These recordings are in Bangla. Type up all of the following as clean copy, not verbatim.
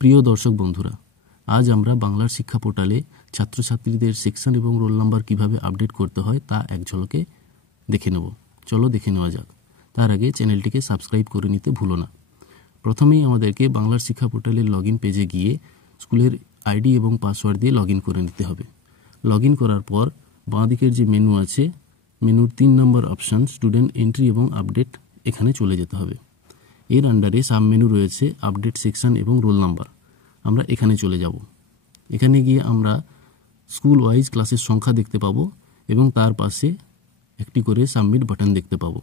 প্রিয় দর্শক বন্ধুরা, আজ আমরা বাংলার শিক্ষা পোর্টালে ছাত্রছাত্রীদের সেকশন এবং রোল নাম্বার কিভাবে আপডেট করতে হয় তা এক ঝলকে দেখে নেব। চলো দেখে নেওয়া যাক। তার আগে চ্যানেলটিকে সাবস্ক্রাইব করে নিতে ভুলো না। প্রথমেই আমাদেরকে বাংলার শিক্ষা পোর্টালের লগইন পেজে গিয়ে স্কুলের আইডি এবং পাসওয়ার্ড দিয়ে লগইন করে নিতে হবে। লগইন করার পর বাঁ দিকের যে মেনু আছে, মেনুর 3 নম্বর অপশান স্টুডেন্ট এন্ট্রি এবং আপডেট, এখানে চলে যেতে হবে। এর আন্ডারে সাব মেনু রয়েছে আপডেট সেকশন এবং রোল নাম্বার। আমরা এখানে চলে যাব। এখানে গিয়ে আমরা স্কুল ওয়াইজ ক্লাসের সংখ্যা দেখতে পাবো এবং তার পাশে একটি করে সাবমিট বাটন দেখতে পাবো।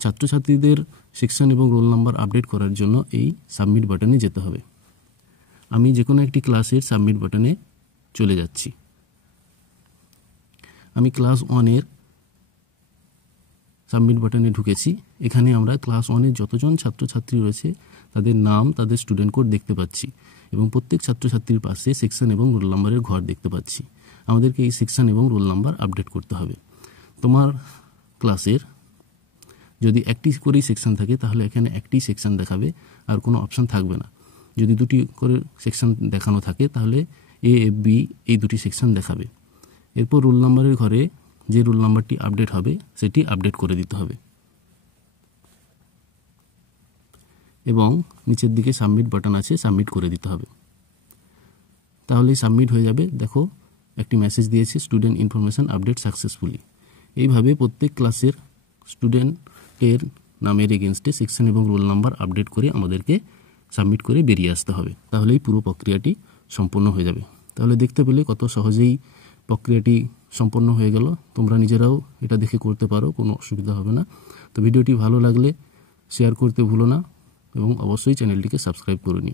ছাত্রছাত্রীদের সেকশন এবং রোল নাম্বার আপডেট করার জন্য এই সাবমিট বাটনে যেতে হবে। আমি যে কোনো একটি ক্লাসের সাবমিট বাটনে চলে যাচ্ছি। আমি ক্লাস 1-এর সাবমিট বাটনে ঢুকেছি। এখানে আমরা ক্লাস 1-এর যতজন ছাত্রছাত্রী রয়েছে তাদের নাম, তাদের স্টুডেন্ট কোড দেখতে পাচ্ছি এবং প্রত্যেক ছাত্রছাত্রীর পাশে সেকশন এবং রোল নাম্বারের ঘর দেখতে পাচ্ছি। আমাদেরকে এই সেকশন এবং রোল নাম্বার আপডেট করতে হবে। তোমার ক্লাসের যদি একটি করেই সেকশন থাকে তাহলে এখানে একটি সেকশন দেখাবে, আর কোনো অপশান থাকবে না। যদি দুটি করে সেকশন দেখানো থাকে তাহলে এ, এফ, বি এই দুটি সেকশন দেখাবে। এরপর রোল নাম্বারের ঘরে যে রোল নাম্বারটি আপডেট হবে সেটি আপডেট করে দিতে হবে এবং নিচের দিকে সাবমিট বাটন আছে, সাবমিট করে দিতে হবে। তাহলেই সাবমিট হয়ে যাবে। দেখো একটি মেসেজ দিয়েছে, স্টুডেন্ট ইনফরমেশন আপডেট সাকসেসফুলি। এইভাবে প্রত্যেক ক্লাসের স্টুডেন্টের নামের এগেনস্টে সেকশন এবং রোল নাম্বার আপডেট করে আমাদেরকে সাবমিট করে বেরিয়ে আসতে হবে। তাহলেই পুরো প্রক্রিয়াটি সম্পূর্ণ হয়ে যাবে। তাহলে দেখতে পেলে কত সহজেই প্রক্রিয়াটি সম্পন্ন হয়ে গেল। তোমরা নিজেরাও এটা দেখে করতে পারো, কোনো অসুবিধা হবে না। তো ভিডিওটি ভালো লাগলে শেয়ার করতে ভুলো না এবং অবশ্যই চ্যানেলটিকে সাবস্ক্রাইব করে নিও।